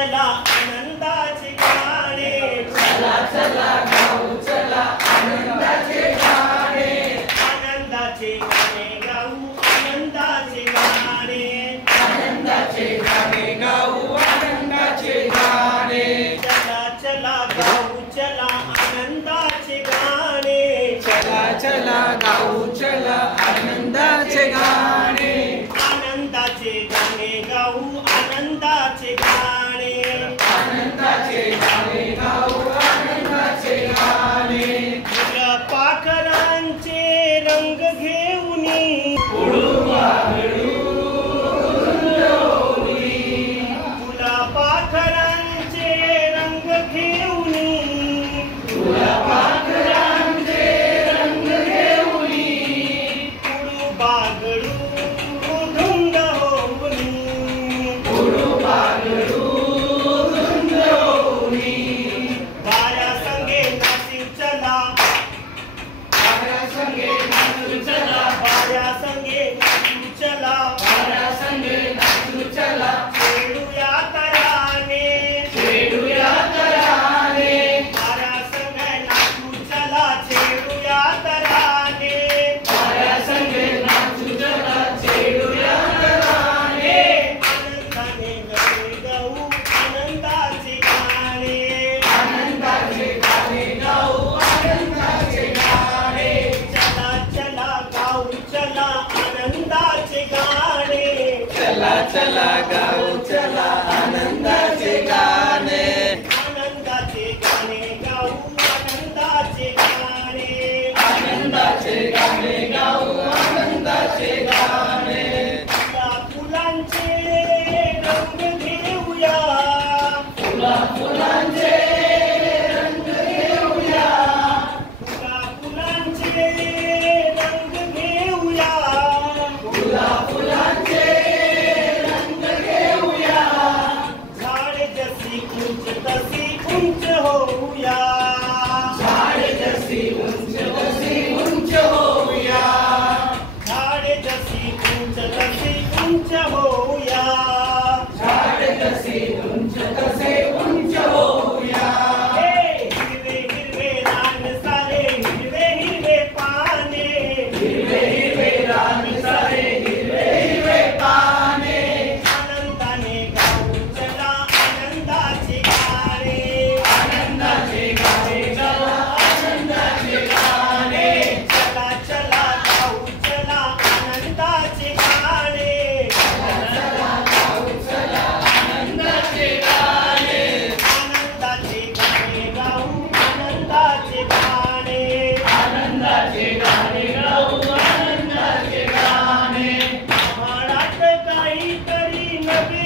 चला आनंदाचे गाणे, चला चला गाऊ चला आनंदाचे गाणे, आनंदाचे गाणे गाऊ आनंदाचे गाणे, आनंदाचे गाणे गाऊ आनंदाचे गाणे, चला चला गाऊ चला आनंदाचे गाणे, चला चला गाऊ चला आनंदाचे गाणे, आनंदाचे गाणे गाऊ आनंदाचे गाणे, आनंदाचे गाणे गाऊ आनंदाचे गाणे, फुलपाखरांचे रंग घेऊनी उडू वादळू डोली, फुलपाखरांचे रंग घेऊनी, फुलपाखरांचे रंग घेऊनी, उडू बागडू धुंद होऊनी, उडू वादळू धुंद होऊनी, बाया संगे नाचू चला, वाऱ्या संगे नाचू चला, बाया संगे नाचू चला, वाऱ्या संगे नाचू चला, खेळूया तराने, खेळूया तराने, बाया संग नाचू चला, खेळूया तराने, वाऱ्या संगे नाचू चला, खेळूया तराने, आनंदाने गाणे गाऊ आनंदाचे गाणे, आनंदाचे गाणे गाऊ आनंदाचे गाणे, चला चला गाऊ चला आनंदाचे गाणे, चला चला गाऊ चला आनंदाचे गाणे, आनंदाचे गाणे गाऊ आनंदाचे गाणे, आनंदाचे गाणे गाऊ आनंदाचे गाणे, फुलांचे रंग घेऊया, फुलांचे रंग घेऊया, फुलांचे रंग घेऊया, फुलांचे रंग घेऊया, झाडे जशी उंच तशी उंच होऊया, झाडे जशी उंच तशी उंच होऊया, झाडे जशी उंच तशी उंच होऊया, झाडे जशी उंच तसे उंच होऊया, हिरवे हिरवे रान सारे हिरवे हिरवे पाने, हिरवे हिरवे रान सारे हिरवे हिरवे पाने, आनंदाने गाऊ चला आनंदाचे गाणे, आनंदाचे गाणे चला आनंदाचे गाणे, चला चला गाऊ चला आनंदाचे गाणे, चला गाऊ चला आनंदाचे गाणे, आनंदाचे गाणे गाऊ आनंदाचे गाणे, आनंदाचे गाणे गाऊ आनंदाचे गाणे, मनात काहीतरी नवे